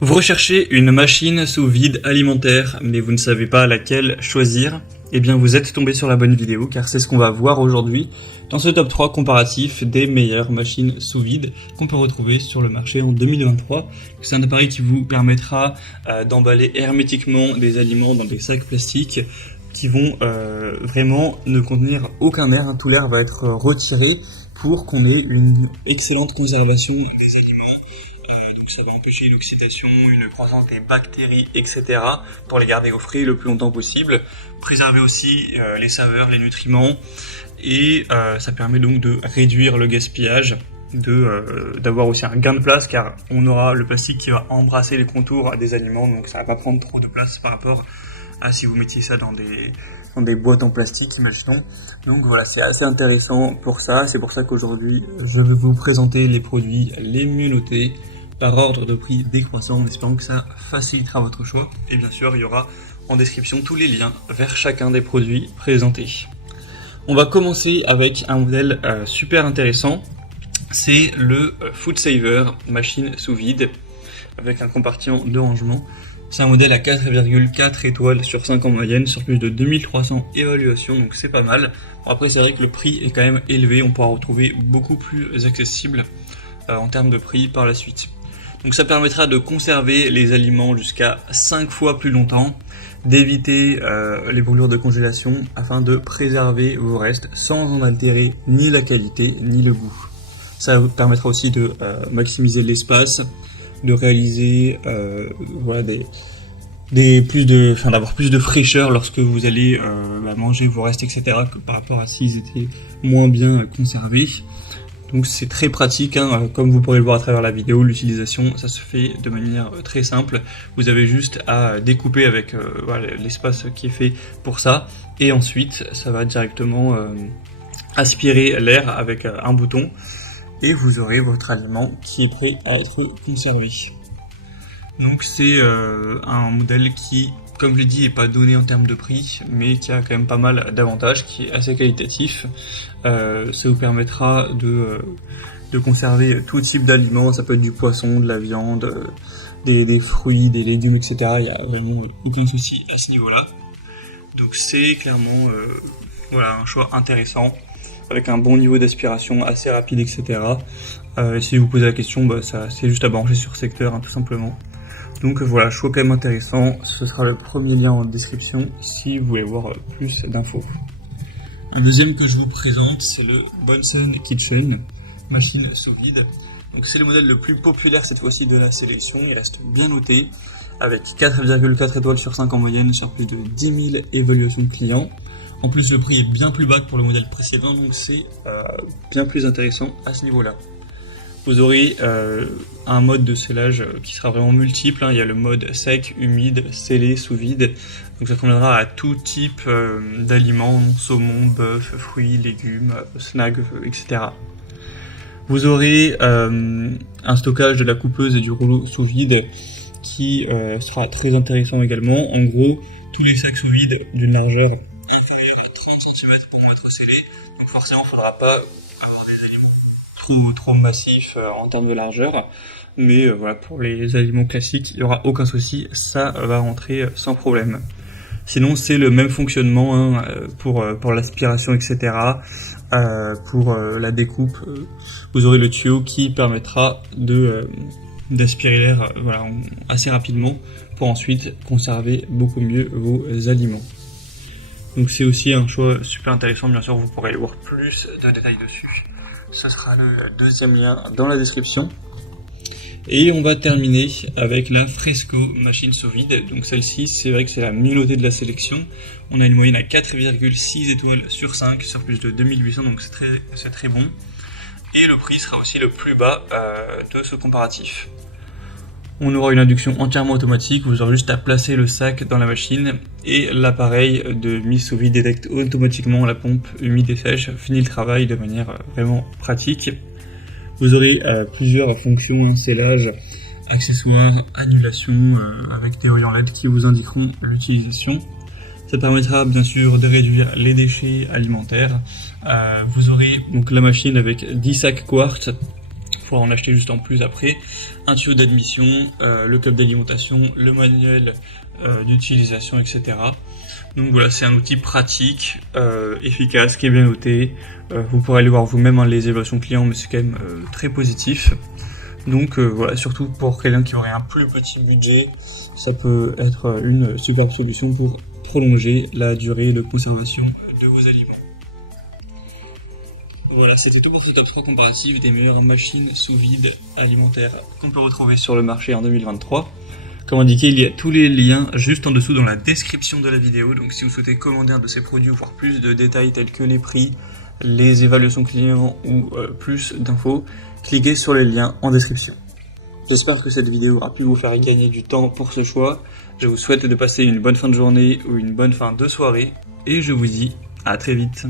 Vous recherchez une machine sous vide alimentaire, mais vous ne savez pas laquelle choisir? Eh bien vous êtes tombé sur la bonne vidéo, car c'est ce qu'on va voir aujourd'hui dans ce top 3 comparatif des meilleures machines sous vide qu'on peut retrouver sur le marché en 2023. C'est un appareil qui vous permettra d'emballer hermétiquement des aliments dans des sacs plastiques qui vont vraiment ne contenir aucun air. Tout l'air va être retiré pour qu'on ait une excellente conservation des aliments. Donc ça va empêcher l'oxydation, une croissance des bactéries, etc. pour les garder au frais le plus longtemps possible. Préserver aussi les saveurs, les nutriments, et ça permet donc de réduire le gaspillage, d'avoir aussi un gain de place, car on aura le plastique qui va embrasser les contours des aliments, donc ça va pas prendre trop de place par rapport à si vous mettiez ça dans des boîtes en plastique, imaginons. Donc voilà, c'est assez intéressant pour ça. C'est pour ça qu'aujourd'hui je vais vous présenter les produits les mieux notés par ordre de prix décroissant, en espérant que ça facilitera votre choix. Et bien sûr, il y aura en description tous les liens vers chacun des produits présentés. On va commencer avec un modèle super intéressant. C'est le Food Saver machine sous vide avec un compartiment de rangement. C'est un modèle à 4,4 étoiles sur 5 en moyenne, sur plus de 2300 évaluations, donc c'est pas mal. Bon, après c'est vrai que le prix est quand même élevé, on pourra retrouver beaucoup plus accessible en termes de prix par la suite. Donc ça permettra de conserver les aliments jusqu'à 5 fois plus longtemps, d'éviter les brûlures de congélation afin de préserver vos restes sans en altérer ni la qualité ni le goût. Ça vous permettra aussi de maximiser l'espace, de réaliser voilà, d'avoir plus de fraîcheur lorsque vous allez manger vos restes, etc. que par rapport à s'ils étaient moins bien conservés. Donc c'est très pratique, hein. Comme vous pourrez le voir à travers la vidéo, l'utilisation ça se fait de manière très simple. Vous avez juste à découper avec voilà, l'espace qui est fait pour ça, et ensuite ça va directement aspirer l'air avec un bouton, et vous aurez votre aliment qui est prêt à être conservé. Donc c'est un modèle qui, comme je l'ai dit, n'est pas donné en termes de prix, mais qui a quand même pas mal d'avantages, qui est assez qualitatif. Ça vous permettra de conserver tout type d'aliments, ça peut être du poisson, de la viande, des fruits, des légumes, etc. Il n'y a vraiment aucun souci à ce niveau-là. Donc c'est clairement voilà, un choix intéressant, avec un bon niveau d'aspiration, assez rapide, etc. Et si vous posez la question, c'est juste à brancher sur secteur, hein, tout simplement. Donc voilà, choix quand même intéressant. Ce sera le premier lien en description si vous voulez voir plus d'infos. Un deuxième que je vous présente, c'est le Bunsen Kitchen machine sous vide. Donc c'est le modèle le plus populaire cette fois-ci de la sélection. Il reste bien noté, avec 4,4 étoiles sur 5 en moyenne, sur plus de 10 000 évaluations de clients. En plus, le prix est bien plus bas que pour le modèle précédent, donc c'est bien plus intéressant à ce niveau-là. Vous aurez un mode de scellage qui sera vraiment multiple, hein. Il y a le mode sec, humide, scellé, sous vide. Donc ça conviendra à tout type d'aliments, saumon, bœuf, fruits, légumes, snacks, etc. Vous aurez un stockage de la coupeuse et du rouleau sous vide qui sera très intéressant également. En gros, tous les sacs sous vide d'une largeur inférieure à 30 cm pourront être scellés. Donc forcément, il ne faudra pas trop massif en termes de largeur, mais voilà, pour les aliments classiques il n'y aura aucun souci, ça va rentrer sans problème. Sinon c'est le même fonctionnement, hein, pour l'aspiration, etc. Pour la découpe, vous aurez le tuyau qui permettra d'aspirer l'air voilà, assez rapidement pour ensuite conserver beaucoup mieux vos aliments. Donc c'est aussi un choix super intéressant, bien sûr vous pourrez aller voir plus de détails dessus. Ce sera le deuxième lien dans la description. Et on va terminer avec la Fresco machine sous vide. Donc celle-ci, c'est vrai que c'est la mieux notée de la sélection. On a une moyenne à 4,6 étoiles sur 5 sur plus de 2800, donc c'est très bon. Et le prix sera aussi le plus bas de ce comparatif. On aura une induction entièrement automatique, vous aurez juste à placer le sac dans la machine et l'appareil de mise sous vide détecte automatiquement la pompe humide et sèche, finit le travail de manière vraiment pratique. Vous aurez plusieurs fonctions, hein, scellage, accessoires, annulation, avec des rayons LED qui vous indiqueront l'utilisation. Ça permettra bien sûr de réduire les déchets alimentaires. Vous aurez donc la machine avec 10 sacs quartz faudra en acheter juste en plus après, un tuyau d'admission, le club d'alimentation, le manuel d'utilisation, etc. Donc voilà, c'est un outil pratique, efficace, qui est bien noté. Vous pourrez aller voir vous-même les évaluations clients, mais c'est quand même très positif. Donc voilà, surtout pour quelqu'un qui aurait un plus petit budget, ça peut être une superbe solution pour prolonger la durée de conservation de vos aliments. Voilà, c'était tout pour ce top 3 comparatif des meilleures machines sous vide alimentaires qu'on peut retrouver sur le marché en 2023. Comme indiqué, il y a tous les liens juste en dessous dans la description de la vidéo, donc si vous souhaitez commander un de ces produits ou voir plus de détails tels que les prix, les évaluations clients ou plus d'infos, cliquez sur les liens en description. J'espère que cette vidéo aura pu vous faire gagner du temps pour ce choix. Je vous souhaite de passer une bonne fin de journée ou une bonne fin de soirée et je vous dis à très vite.